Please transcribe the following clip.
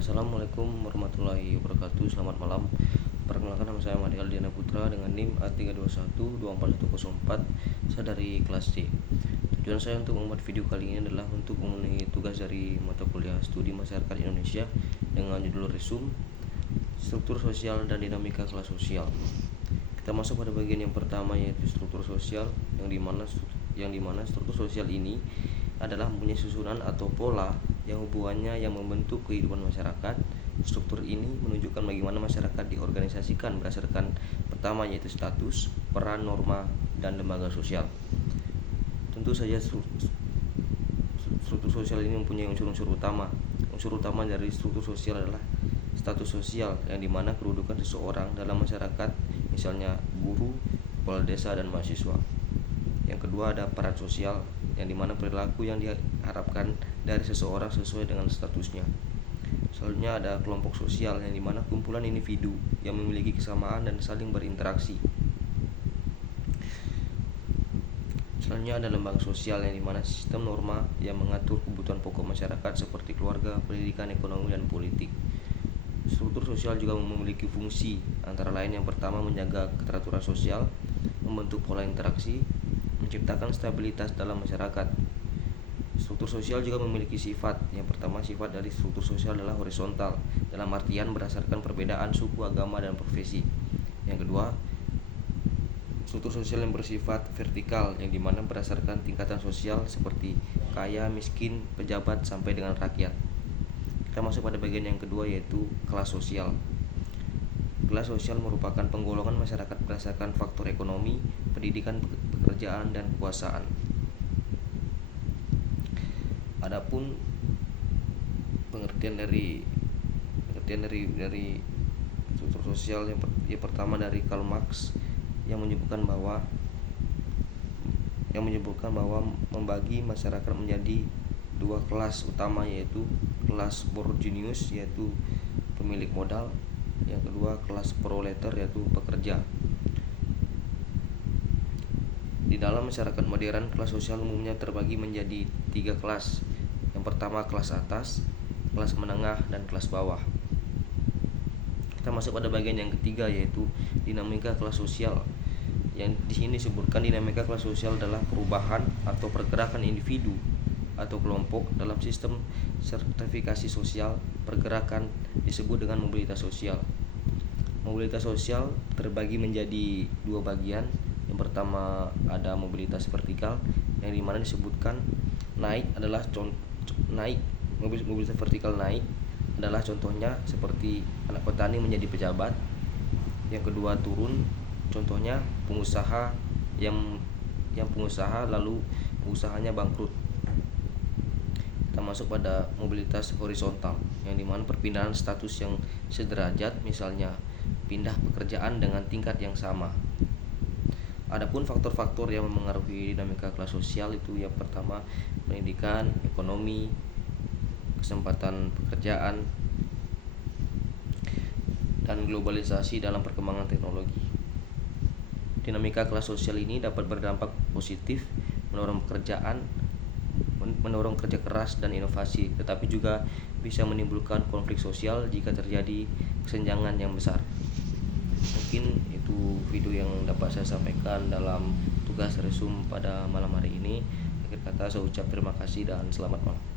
Assalamualaikum warahmatullahi wabarakatuh. Selamat malam. Perkenalkan, nama saya Madi Aldiana Putra dengan NIM A321-24104. Saya dari kelas C. Tujuan saya untuk membuat video kali ini adalah untuk memenuhi tugas dari mata kuliah Studi Masyarakat Indonesia dengan judul Resum Struktur Sosial dan Dinamika Kelas Sosial. Kita masuk pada bagian yang pertama, yaitu struktur sosial, yang dimana struktur sosial ini adalah mempunyai susunan atau pola yang hubungannya yang membentuk kehidupan masyarakat. Struktur ini menunjukkan bagaimana masyarakat diorganisasikan berdasarkan pertama yaitu status, peran, norma, dan lembaga sosial. Tentu saja struktur sosial ini mempunyai unsur-unsur utama. Unsur utama dari struktur sosial adalah status sosial, yang dimana kedudukan seseorang dalam masyarakat, misalnya guru, kepala desa, dan mahasiswa. Yang kedua ada peran sosial, yang dimana perilaku yang diharapkan dari seseorang sesuai dengan statusnya. Selanjutnya ada kelompok sosial, yang dimana kumpulan individu yang memiliki kesamaan dan saling berinteraksi. Selanjutnya ada lembaga sosial, yang dimana sistem norma yang mengatur kebutuhan pokok masyarakat seperti keluarga, pendidikan, ekonomi, dan politik. Struktur sosial juga memiliki fungsi, antara lain yang pertama menjaga keteraturan sosial, membentuk pola interaksi, menciptakan stabilitas dalam masyarakat. Struktur sosial juga memiliki sifat. Yang pertama, sifat dari struktur sosial adalah horizontal, dalam artian berdasarkan perbedaan suku, agama, dan profesi. Yang kedua, struktur sosial yang bersifat vertikal, yang dimana berdasarkan tingkatan sosial seperti kaya, miskin, pejabat, sampai dengan rakyat. Kita masuk pada bagian yang kedua, yaitu kelas sosial. Kelas sosial merupakan penggolongan masyarakat berdasarkan faktor ekonomi, pendidikan, pekerjaan, dan kekuasaan. Adapun pengertian dari struktur sosial yang pertama dari Karl Marx, yang menyebutkan bahwa membagi masyarakat menjadi dua kelas utama, yaitu kelas bourgeois, yaitu pemilik modal. Yang kedua, kelas proletar, yaitu pekerja. Di dalam masyarakat modern, kelas sosial umumnya terbagi menjadi tiga kelas. Yang pertama, kelas atas, kelas menengah, dan kelas bawah. Kita masuk pada bagian yang ketiga, yaitu dinamika kelas sosial. Yang di sini disebutkan dinamika kelas sosial adalah perubahan atau pergerakan individu atau kelompok dalam sistem stratifikasi sosial. Pergerakan disebut dengan mobilitas sosial. Mobilitas sosial terbagi menjadi dua bagian. Yang pertama ada mobilitas vertikal, yang dimana disebutkan mobilitas vertikal naik adalah contohnya seperti anak petani menjadi pejabat. Yang kedua turun, contohnya pengusaha yang pengusaha lalu usahanya bangkrut. Kita masuk pada mobilitas horizontal, yang dimana perpindahan status yang sederajat, misalnya pindah pekerjaan dengan tingkat yang sama. Adapun faktor-faktor yang mempengaruhi dinamika kelas sosial itu yang pertama pendidikan, ekonomi, kesempatan pekerjaan, dan globalisasi dalam perkembangan teknologi. Dinamika kelas sosial ini dapat berdampak positif, mendorong kerja keras dan inovasi, tetapi juga bisa menimbulkan konflik sosial jika terjadi kesenjangan yang besar. Mungkin itu video yang dapat saya sampaikan dalam tugas resum pada malam hari ini. Akhir kata saya ucap terima kasih dan selamat malam.